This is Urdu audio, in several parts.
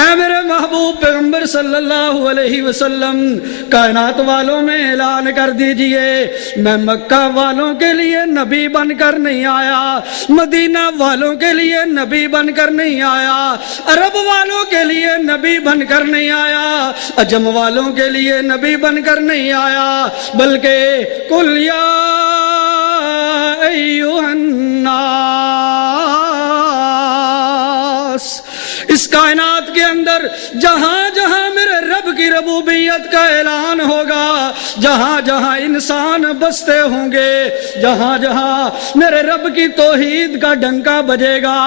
اے میرے محبوب پیغمبر صلی اللہ علیہ وسلم، کائنات والوں میں اعلان کر دیجئے میں مکہ والوں کے لیے نبی بن کر نہیں آیا، مدینہ والوں کے لیے نبی بن کر نہیں آیا، عرب والوں کے لیے نبی بن کر نہیں آیا، عجم والوں کے لیے نبی بن کر نہیں آیا، بلکہ قل یا ایھا الناس، اس کائنات کے اندر جہاں جہاں میرے رب کی ربوبیت کا اعلان ہوگا، جہاں جہاں انسان بستے ہوں گے، جہاں جہاں میرے رب کی توحید کا ڈنکا بجے گا،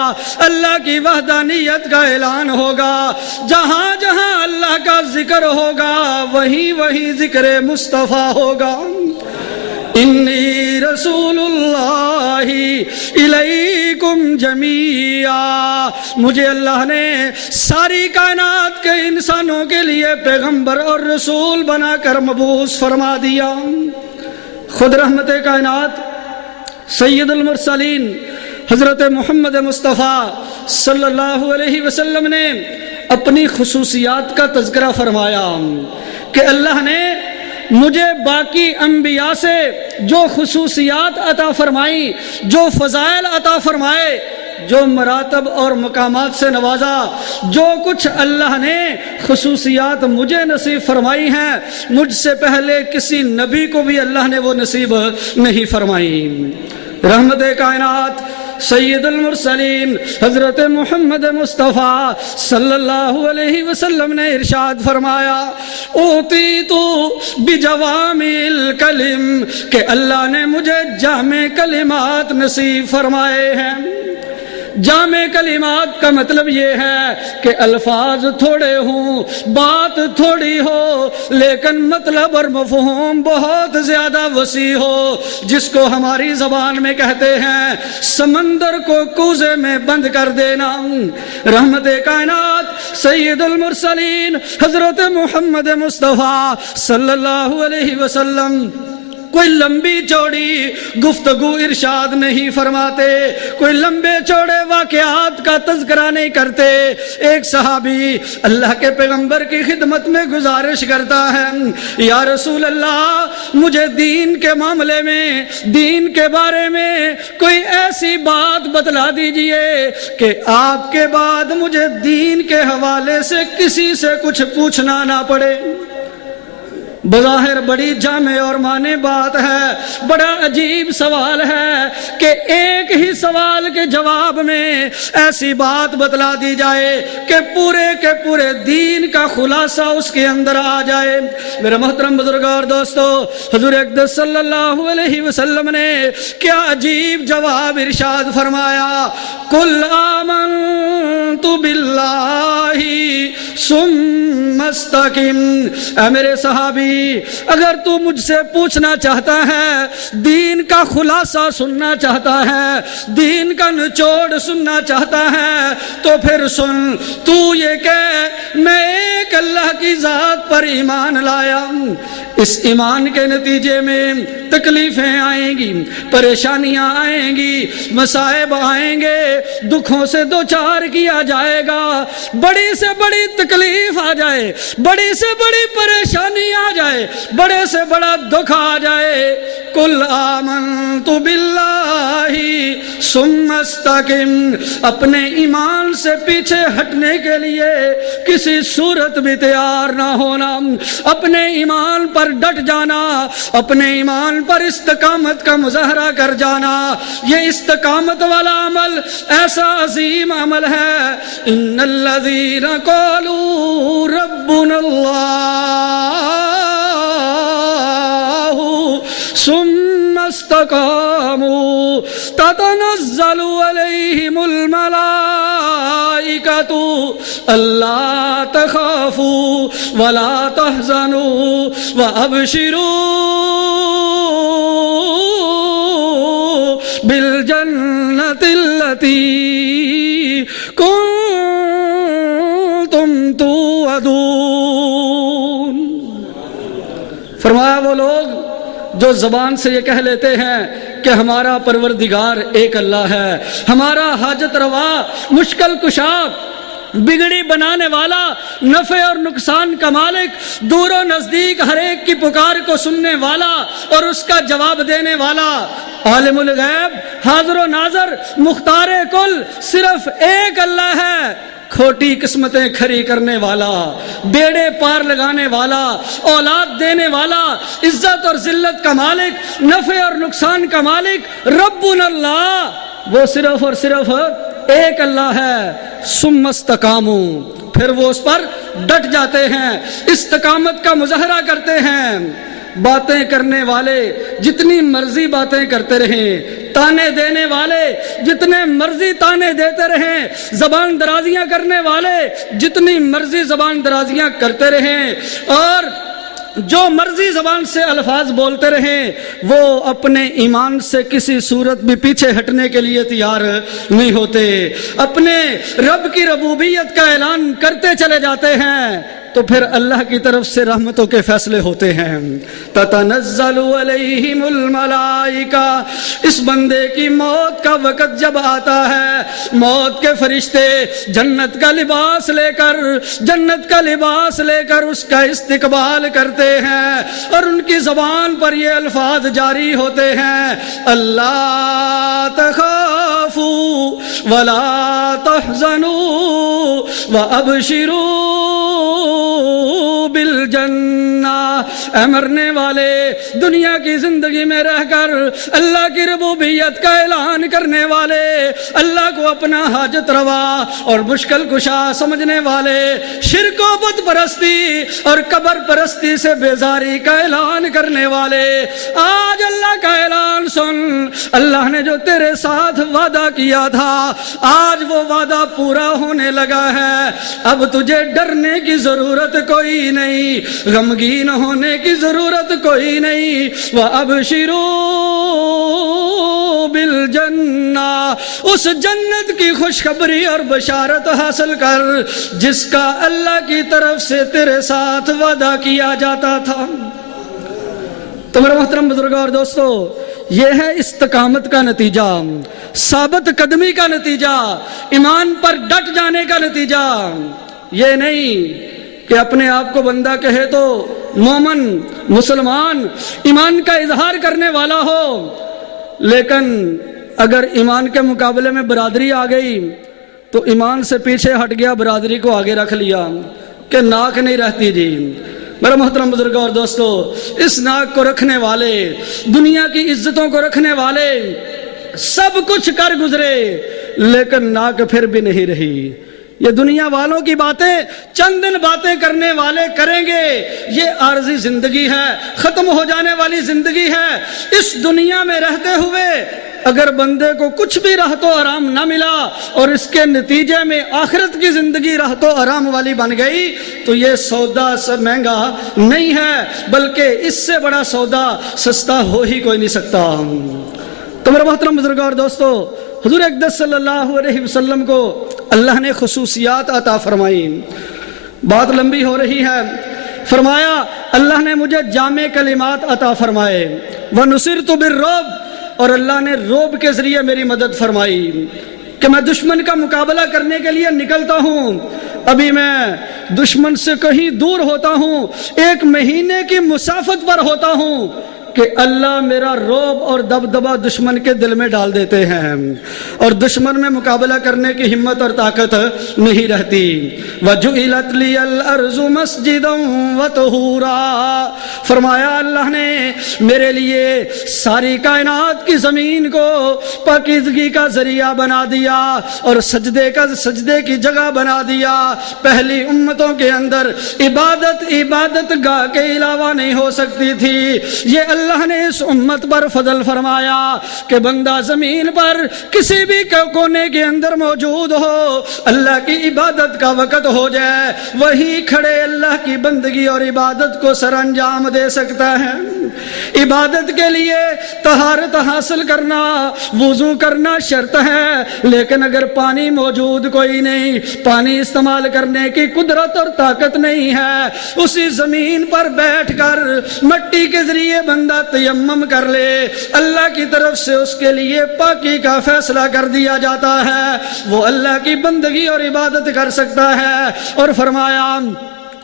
اللہ کی وحدانیت کا اعلان ہوگا، جہاں جہاں اللہ کا ذکر ہوگا وہیں وہیں ذکر مصطفیٰ ہوگا۔ انی رسول اللہ الیکم جمیعا، مجھے اللہ نے ساری کائنات کے انسانوں کے لیے پیغمبر اور رسول بنا کر مبعوث فرما دیا۔ خود رحمت کائنات سید المرسلین حضرت محمد مصطفیٰ صلی اللہ علیہ وسلم نے اپنی خصوصیات کا تذکرہ فرمایا کہ اللہ نے مجھے باقی انبیاء سے جو خصوصیات عطا فرمائی، جو فضائل عطا فرمائے، جو مراتب اور مقامات سے نوازا، جو کچھ اللہ نے خصوصیات مجھے نصیب فرمائی ہیں، مجھ سے پہلے کسی نبی کو بھی اللہ نے وہ نصیب نہیں فرمائی۔ رحمت کائنات سید المرسلین حضرت محمد مصطفیٰ صلی اللہ علیہ وسلم نے ارشاد فرمایا اوتیتو بجوامع الکلم، کہ اللہ نے مجھے جامع کلمات نصیب فرمائے ہیں۔ جامع کلمات کا مطلب یہ ہے کہ الفاظ تھوڑے ہوں، بات تھوڑی ہو، لیکن مطلب اور مفہوم بہت زیادہ وسیع ہو، جس کو ہماری زبان میں کہتے ہیں سمندر کو کوزے میں بند کر دینا۔ رحمت کائنات سید المرسلین حضرت محمد مصطفیٰ صلی اللہ علیہ وسلم کوئی لمبی چوڑی گفتگو ارشاد نہیں فرماتے، کوئی لمبے چوڑے واقعات کا تذکرہ نہیں کرتے۔ ایک صحابی اللہ کے پیغمبر کی خدمت میں گزارش کرتا ہے یا رسول اللہ، مجھے دین کے معاملے میں، دین کے بارے میں کوئی ایسی بات بتلا دیجئے کہ آپ کے بعد مجھے دین کے حوالے سے کسی سے کچھ پوچھنا نہ پڑے۔ بظاہر بڑی جامع اور معنی بات ہے، بڑا عجیب سوال ہے کہ ایک ہی سوال کے جواب میں ایسی بات بتلا دی جائے کہ پورے کے پورے دین کا خلاصہ اس کے اندر آ جائے۔ میرے محترم بزرگوں اور دوستو، حضور اقدس صلی اللہ علیہ وسلم نے کیا عجیب جواب ارشاد فرمایا، قل آمنت باللہ ثم استقم۔ اے میرے صحابی، اگر تو مجھ سے پوچھنا چاہتا ہے، دین کا خلاصہ سننا چاہتا ہے، دین کا نچوڑ سننا چاہتا ہے، تو پھر سن، تو یہ کہ میں ایک اللہ کی ذات پر ایمان لایا۔ اس ایمان کے نتیجے میں تکلیفیں آئیں گی، پریشانیاں آئیں گی، مصائب آئیں گے، دکھوں سے دوچار کیا جائے گا، بڑی سے بڑی تکلیف آ جائے، بڑی سے بڑی پریشانی آ جائے، بڑے سے بڑا دکھ آ جائے، قل آمنت باللہ ثم استقم۔ اپنے ایمان سے پیچھے ہٹنے کے لیے کسی صورت بھی تیار نہ ہونا، اپنے ایمان پر ڈٹ جانا، اپنے ایمان پر استقامت کا مظاہرہ کر جانا۔ یہ استقامت والا عمل ایسا عظیم عمل ہے، ان الذین قالوا ربنا اللہ ثم استقاموا تتنزل علیہم الملائکۃ الا تخافوا ولا تحزنوا وابشروا بالجنۃ التی کنتم توعدون۔ فرمایا وہ لوگ جو زبان سے یہ کہہ لیتے ہیں کہ ہمارا پروردگار ایک اللہ ہے، ہمارا حاجت روا، مشکل کشا، بگڑی بنانے والا، نفع اور نقصان کا مالک، دور و نزدیک ہر ایک کی پکار کو سننے والا اور اس کا جواب دینے والا، عالم الغیب، حاضر و ناظر، مختار کل صرف ایک اللہ ہے، کھوٹی قسمتیں کھری کرنے والا، بیڑے پار لگانے والا، اولاد دینے والا، عزت اور ذلت کا مالک، نفع اور نقصان کا مالک، ربنا اللہ، وہ صرف اور صرف ایک اللہ ہے۔ ثم استقاموا، پھر وہ اس پر ڈٹ جاتے ہیں، استقامت کا مظاہرہ کرتے ہیں۔ باتیں کرنے والے جتنی مرضی باتیں کرتے رہیں، تانے دینے والے جتنے مرضی تانے دیتے رہیں، زبان درازیاں کرنے والے جتنی مرضی زبان درازیاں کرتے رہیں، اور جو مرضی زبان سے الفاظ بولتے رہیں، وہ اپنے ایمان سے کسی صورت بھی پیچھے ہٹنے کے لیے تیار نہیں ہوتے، اپنے رب کی ربوبیت کا اعلان کرتے چلے جاتے ہیں، تو پھر اللہ کی طرف سے رحمتوں کے فیصلے ہوتے ہیں۔ تتنزل علیہم الملائکہ، اس بندے کی موت کا وقت جب آتا ہے، موت کے فرشتے جنت کا لباس لے کر اس کا استقبال کرتے ہیں، اور ان کی زبان پر یہ الفاظ جاری ہوتے ہیں، اللہ تخافوا ولا تحزنوا وابشروا بالجنہ۔ اے مرنے والے، دنیا کی زندگی میں رہ کر اللہ کی ربوبیت کا اعلان کرنے والے، اللہ کو اپنا حاجت روا اور مشکل کشا سمجھنے والے، شرک و بت پرستی اور قبر پرستی سے بیزاری کا اعلان کرنے والے، آج اللہ کا اعلان سن۔ اللہ نے جو تیرے ساتھ وعدہ کیا تھا، آج وہ وعدہ پورا ہونے لگا ہے، اب تجھے ڈرنے کی ضرورت کوئی نہیں، غمگین ہونے کی ضرورت کوئی نہیں۔ وَأَبْشِرُوا بِالْجَنَّةِ، اس جنت کی خوشخبری اور بشارت حاصل کر جس کا اللہ کی طرف سے تیرے ساتھ وعدہ کیا جاتا تھا۔ تو میرے محترم بزرگوں اور دوستو، یہ ہے استقامت کا نتیجہ، ثابت قدمی کا نتیجہ، ایمان پر ڈٹ جانے کا نتیجہ۔ یہ نہیں کہ اپنے آپ کو بندہ کہے تو مومن، مسلمان، ایمان کا اظہار کرنے والا ہو، لیکن اگر ایمان کے مقابلے میں برادری آ گئی تو ایمان سے پیچھے ہٹ گیا، برادری کو آگے رکھ لیا کہ ناک نہیں رہتی جی۔ میرے محترم بزرگوں اور دوستو، اس ناک کو رکھنے والے، دنیا کی عزتوں کو رکھنے والے سب کچھ کر گزرے، لیکن ناک پھر بھی نہیں رہی۔ یہ دنیا والوں کی باتیں چند دن باتیں کرنے والے کریں گے، یہ عارضی زندگی ہے، ختم ہو جانے والی زندگی ہے۔ اس دنیا میں رہتے ہوئے اگر بندے کو کچھ بھی راحت و آرام نہ ملا اور اس کے نتیجے میں آخرت کی زندگی راحت و آرام والی بن گئی، تو یہ سودا سب مہنگا نہیں ہے، بلکہ اس سے بڑا سودا سستا ہو ہی کوئی نہیں سکتا۔ تو میرے محترم بزرگوں اور دوستو، حضور اقدس صلی اللہ علیہ وسلم کو اللہ نے خصوصیات عطا فرمائی۔ بات لمبی ہو رہی ہے، فرمایا اللہ نے مجھے جامع کلمات عطا فرمائے، وَنُصِرْتُ بِالرُّعْبِ، اور اللہ نے رعب کے ذریعے میری مدد فرمائی کہ میں دشمن کا مقابلہ کرنے کے لیے نکلتا ہوں، ابھی میں دشمن سے کہیں دور ہوتا ہوں، 1 مہینے کی مسافت پر ہوتا ہوں کہ اللہ میرا رعب اور دبدبہ دشمن کے دل میں ڈال دیتے ہیں، اور دشمن میں مقابلہ کرنے کی ہمت اور طاقت نہیں رہتی۔ وَجُعِلَتْ لِيَ الْأَرْضُ مَسْجِدًا وَطَهُورًا، فرمایا اللہ نے میرے لیے ساری کائنات کی زمین کو پاکیزگی کا ذریعہ بنا دیا اور سجدے کی جگہ بنا دیا۔ پہلی امتوں کے اندر عبادت گاہ کے علاوہ نہیں ہو سکتی تھی، یہ اللہ نے اس امت پر فضل فرمایا کہ بندہ زمین پر کسی بھی کونے کے اندر موجود ہو، اللہ کی عبادت کا وقت ہو جائے، وہی کھڑے اللہ کی بندگی اور عبادت کو سر انجام دے سکتا ہے۔ عبادت کے لیے طہارت حاصل کرنا، وضو کرنا شرط ہے، لیکن اگر پانی موجود کوئی نہیں، پانی استعمال کرنے کی قدرت اور طاقت نہیں ہے، اسی زمین پر بیٹھ کر مٹی کے ذریعے بندہ بندہ تیمم کر لے اللہ کی طرف سے اس کے لیے پاکی کا فیصلہ کر دیا جاتا ہے، وہ اللہ کی بندگی اور عبادت کر سکتا ہے۔ اور فرمایا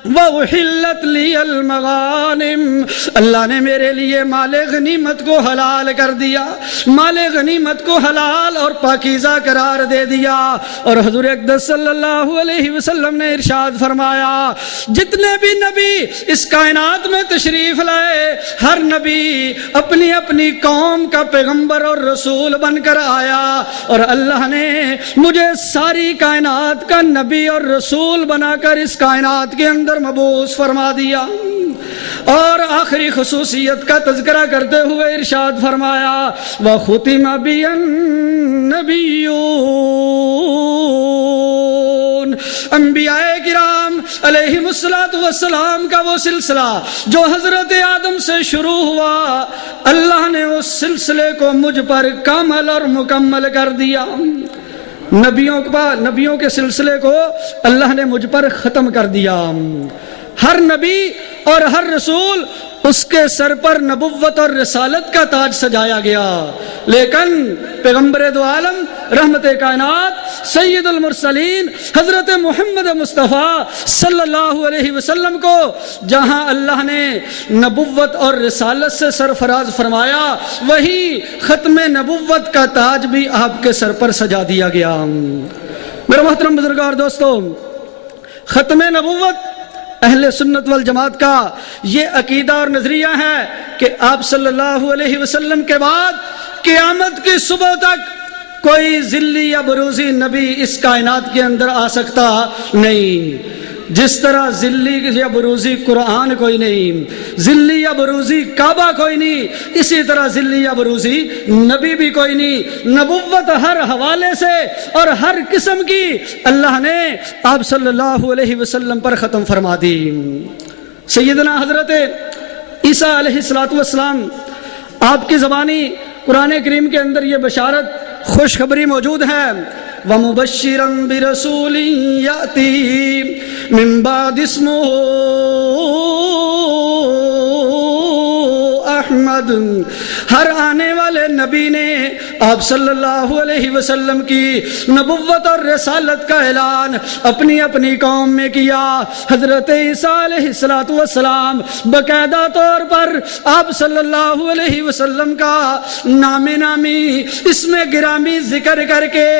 وَأُحِلَّتْ لِيَ الْمَغَانِمُ، اللہ نے میرے لیے مال غنیمت کو حلال کر دیا، مال غنیمت کو حلال اور پاکیزہ قرار دے دیا۔ اور حضور اقدس صلی اللہ علیہ وسلم نے ارشاد فرمایا جتنے بھی نبی اس کائنات میں تشریف لائے، ہر نبی اپنی اپنی قوم کا پیغمبر اور رسول بن کر آیا، اور اللہ نے مجھے ساری کائنات کا نبی اور رسول بنا کر اس کائنات کے اندر مبعوث فرما دیا۔ اور آخری خصوصیت کا تذکرہ کرتے ہوئے ارشاد فرمایا وَخُتِمَ بِيَ النَّبِيُّونَ، انبیاء کرام علیہم السلام کا وہ سلسلہ جو حضرت آدم سے شروع ہوا، اللہ نے اس سلسلے کو مجھ پر کامل اور مکمل کر دیا۔ نبیوں کے سلسلے کو اللہ نے مجھ پر ختم کر دیا۔ ہر نبی اور ہر رسول اس کے سر پر نبوت اور رسالت کا تاج سجایا گیا، لیکن پیغمبر دو عالم رحمت کائنات سید المرسلین حضرت محمد مصطفیٰ صلی اللہ علیہ وسلم کو جہاں اللہ نے نبوت اور رسالت سے سرفراز فرمایا، وہی ختم نبوت کا تاج بھی آپ کے سر پر سجا دیا گیا۔ میرے محترم بزرگوں اور دوستوں، ختم نبوت اہل سنت والجماعت کا یہ عقیدہ اور نظریہ ہے کہ آپ صلی اللہ علیہ وسلم کے بعد قیامت کی صبح تک کوئی ذلی یا بروزی نبی اس کائنات کے اندر آ سکتا نہیں۔ جس طرح ذلی یا بروزی قرآن کوئی نہیں، ذلی یا بروزی کعبہ کوئی نہیں، اسی طرح ذلی یا بروزی نبی بھی کوئی نہیں۔ نبوت ہر حوالے سے اور ہر قسم کی اللہ نے آپ صلی اللہ علیہ وسلم پر ختم فرما دی۔ سیدنا حضرت عیسیٰ علیہ السلام آپ کی زبانی قرآن کریم کے اندر یہ بشارت خوشخبری موجود ہے وَمُبَشِّرًا بِرَسُولٍ يَأْتِي مِن بَعْدِ اسْمُهُ احمد، ہر آنے والے نبی نے آپ صلی اللہ علیہ وسلم کی نبوت اور رسالت کا اعلان اپنی اپنی قوم میں کیا۔ حضرت عیسیٰ علیہ السلام باقاعدہ طور پر آپ صلی اللہ علیہ وسلم کا نام نامی اسم گرامی ذکر کر کے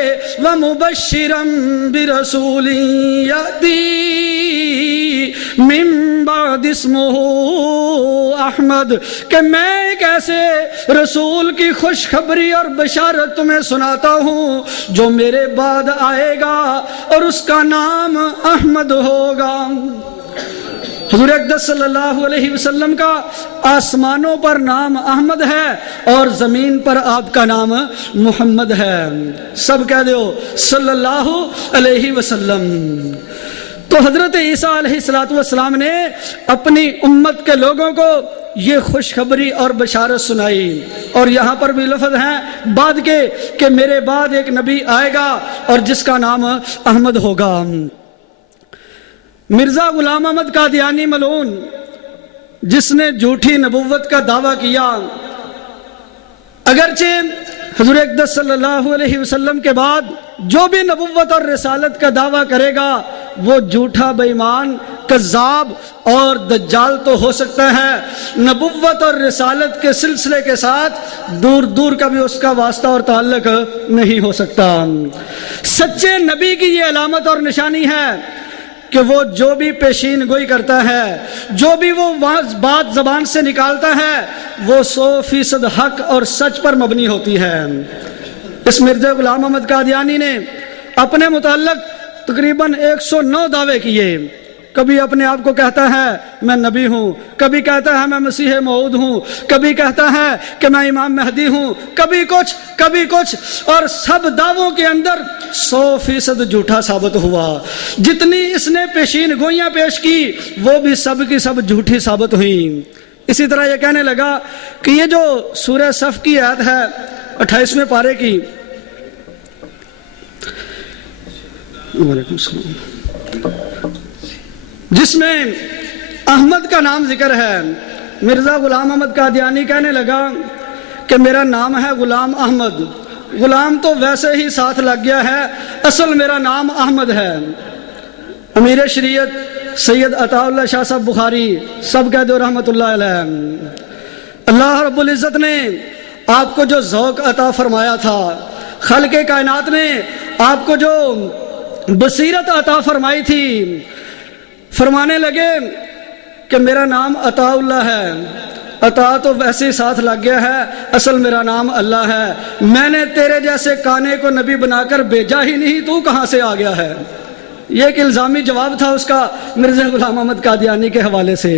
وَمُبَشِّرًا بِرَسُولٍ يَأْتِي مِن بَعْدِ اسْمُهُ احمد، کہ میں ایک ایسے رسول کی خوشخبری اور بشارت تمہیں سناتا ہوں جو میرے بعد آئے گا اور اس کا نام احمد ہوگا۔ حضور اقدس صلی اللہ علیہ وسلم کا آسمانوں پر نام احمد ہے اور زمین پر آپ کا نام محمد ہے۔ سب کہہ دو صلی اللہ علیہ وسلم۔ تو حضرت عیسیٰ علیہ السلام نے اپنی امت کے لوگوں کو یہ خوشخبری اور بشارت سنائی، اور یہاں پر بھی لفظ ہیں بعد کے کہ میرے بعد ایک نبی آئے گا اور جس کا نام احمد ہوگا۔ مرزا غلام احمد قادیانی ملعون جس نے جھوٹی نبوت کا دعویٰ کیا، اگرچہ حضور اقدس صلی اللہ علیہ وسلم کے بعد جو بھی نبوت اور رسالت کا دعویٰ کرے گا وہ جھوٹا بے ایمان کذاب اور دجال تو ہو سکتا ہے، نبوت اور رسالت کے سلسلے کے ساتھ دور دور کا بھی اس کا واسطہ اور تعلق نہیں ہو سکتا۔ سچے نبی کی یہ علامت اور نشانی ہے کہ وہ جو بھی پیشین گوئی کرتا ہے، جو بھی وہ بات زبان سے نکالتا ہے، وہ 100% حق اور سچ پر مبنی ہوتی ہے۔ اس مرزا غلام احمد قادیانی نے اپنے متعلق تقریباً 109 دعوے کیے۔ کبھی اپنے آپ کو کہتا ہے میں نبی ہوں، کبھی کہتا ہے میں مسیح موعود ہوں، کبھی کہتا ہے کہ میں امام مہدی ہوں، کبھی کچھ، اور سب دعووں کے اندر 100% جھوٹا ثابت ہوا۔ جتنی اس نے پیشین گوئیاں پیش کی وہ بھی سب کی سب جھوٹی ثابت ہوئیں۔ اسی طرح یہ کہنے لگا کہ یہ جو سورہ صف کی آیت ہے 28ویں پارے کی، وعلیکم السلام، جس میں احمد کا نام ذکر ہے، مرزا غلام احمد قادیانی کہنے لگا کہ میرا نام ہے غلام احمد، غلام تو ویسے ہی ساتھ لگ گیا ہے، اصل میرا نام احمد ہے۔ امیر شریعت سید عطا اللہ شاہ صاحب بخاری سب کہہ دو رحمۃ اللہ علیہ، اللہ رب العزت نے آپ کو جو ذوق عطا فرمایا تھا، خلق کائنات نے آپ کو جو بصیرت عطا فرمائی تھی، فرمانے لگے کہ میرا نام عطا اللہ ہے، عطا تو ویسے ہی ساتھ لگ گیا ہے، اصل میرا نام اللہ ہے، میں نے تیرے جیسے کانے کو نبی بنا کر بھیجا ہی نہیں، تو کہاں سے آ گیا ہے۔ یہ ایک الزامی جواب تھا اس کا مرزا غلام احمد قادیانی کے حوالے سے۔